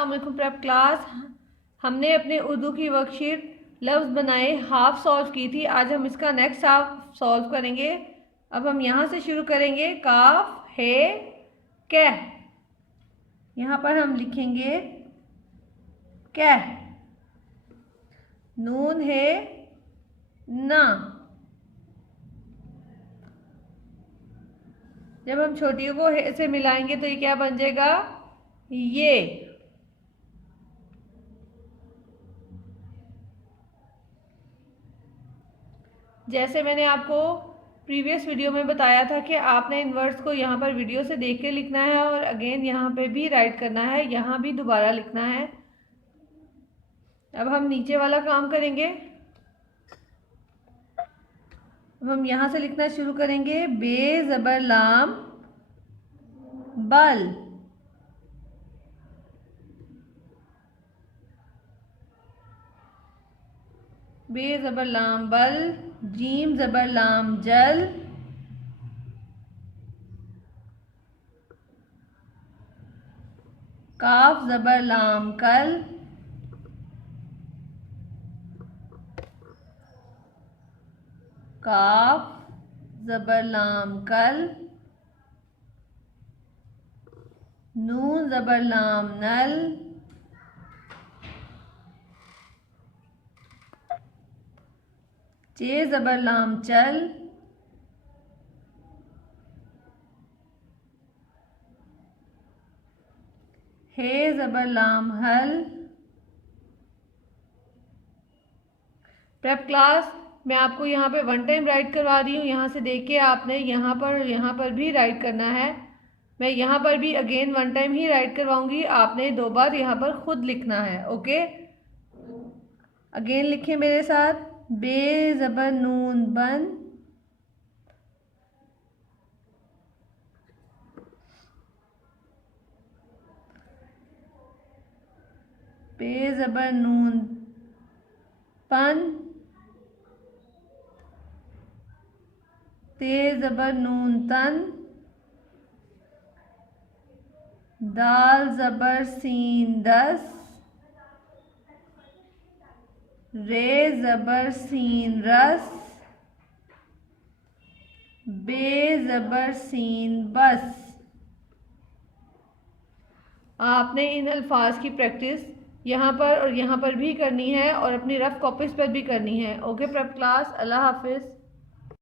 अस्सलाम वालेकुम prep class. हमने अपने उर्दू की वर्कशीट लफ्ज़ बनाए हाफ सॉल्व की थी। आज हम इसका नेक्स्ट हाफ सॉल्व करेंगे। अब हम यहाँ से शुरू करेंगे। काफ है कह, यहाँ पर हम लिखेंगे कह। नून है ना, जब हम छोटियों को हे से मिलाएंगे तो ये क्या बन जाएगा, ये। जैसे मैंने आपको प्रीवियस वीडियो में बताया था कि आपने इन वर्ड्स को यहाँ पर वीडियो से देख के लिखना है और अगेन यहाँ पे भी राइट करना है, यहाँ भी दोबारा लिखना है। अब हम नीचे वाला काम करेंगे। अब हम यहाँ से लिखना शुरू करेंगे। बे ज़बर लाम बल, बे ज़बर लाम बल। जीम ज़बर लाम जल, काफ ज़बर लाम कल, काफ ज़बर लाम कल। नून ज़बर लाम नल, चे ज़बर लाम चल, हे ज़बर लाम हल। प्रेप क्लास मैं आपको यहाँ पे वन टाइम राइट करवा रही हूँ। यहाँ से देख के आपने यहाँ पर भी राइट करना है। मैं यहाँ पर भी अगेन वन टाइम ही राइट करवाऊंगी, आपने 2 बार यहाँ पर खुद लिखना है। ओके, अगेन लिखें मेरे साथ। बे ज़बर नून बन, बे ज़बर नून पन, ते ज़बर नून तन, दाल ज़बर सीन दस, रे ज़बर सीन रस, बे ज़बर सीन बस। आपने इन अल्फाज की प्रैक्टिस यहाँ पर और यहाँ पर भी करनी है और अपनी रफ कॉपीज पर भी करनी है। ओके प्रेप क्लास, अल्लाह हाफिज़।